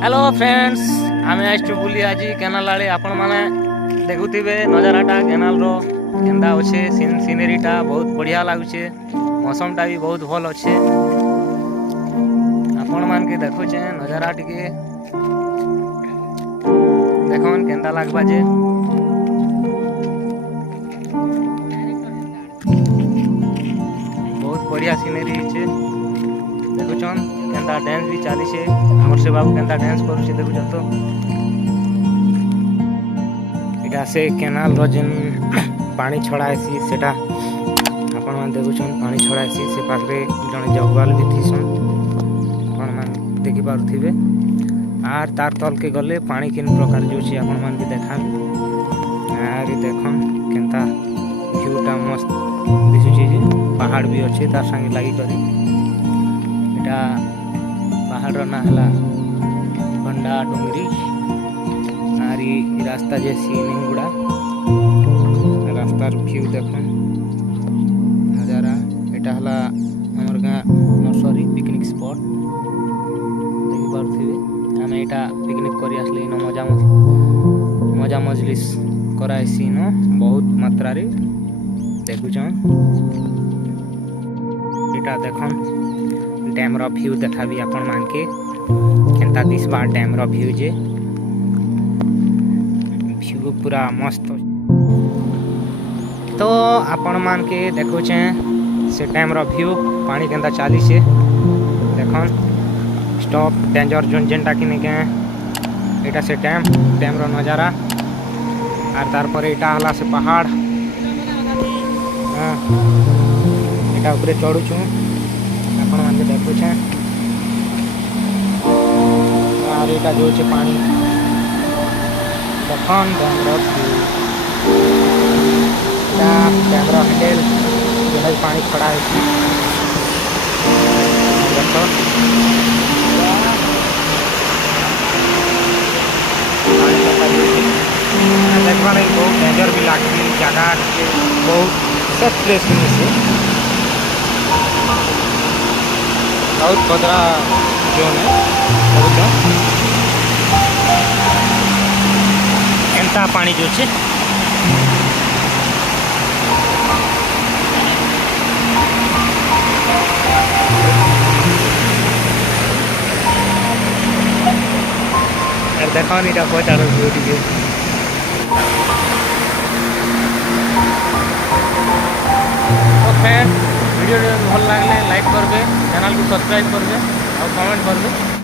Hello friends, आम आसचु बुली आज canal आड़े। आपण माने देखुथिबे नजाराटा केनाल रो केंदा अच्छे सीनेरीटा बहुत बढ़िया लागुचे। मौसमटा भी बहुत भल अच्छे। आपण मान के देखुचे नजारा टिके देखन केंदा लागबा जे बहुत बढ़िया सीनेरी छे। देखुचन केंदा डांस भी चाली छे। हमर से बाबू केंदा डांस करू छे देखुच तो। इटा से केनाल रो जेन पानी छड़ाएसी सेटा आपण मान देखुचन। पानी छड़ाएसी से पाखरे जने जगवाल भी थीसन। आपण मान देखि पारुथिबे। आर तार तल के गले पानी किन प्रकार जो छे आपण मान भी देखान। आर देखन केंता व्यूटा मस्त दिसुची जे पहाड़ भी अच्छे तार संगे लागी करी। इटा पहाड़ रो ना हला बंडा डोंगरी। आर ई रास्ता जे सीनिंग गुड़ा रास्तार व्यू देखन नजारा। इटा हला हमर गाँ नर्सरी पिकनिक स्पॉट देखि पारुथिबे। आमे इटा पिकनिक करी आसले इन मजा मजलिस कराइसी न बहुत मात्रा रे देखुछन। इटा देखन डैम रो व्यू देखाबी आपण मान के केनता दिसबा डैम रो व्यू जे व्यू पूरा मस्त। तो आपण मान के देखुछे से डैम रो व्यू पानी केनता चाली से देखन। स्टॉप डेंजर जोन जेनटा कि के एटा से डैम रो नजारा। आर तार पर एटा हला से पहाड़। हां एटा ऊपर चढ़ू छु आपण मान के देखु छे। आर एटा जो छे पानी देखन डैम रो एटा डैम रो हैंडल जेना पानी खड़ा है देखो। देखवा लगी बहुत डेंजर भी लागती जगह के बहुत सेफ प्लेस में से बहुत खतरा जोन है बहुत एंता पानी जो छे। देखा नहीं बहुत आरो ब्यूटी के। तो फ्रेंड वीडियो भल लगे लाइक करबे, चैनल को सब्सक्राइब करबे और कमेंट करबे।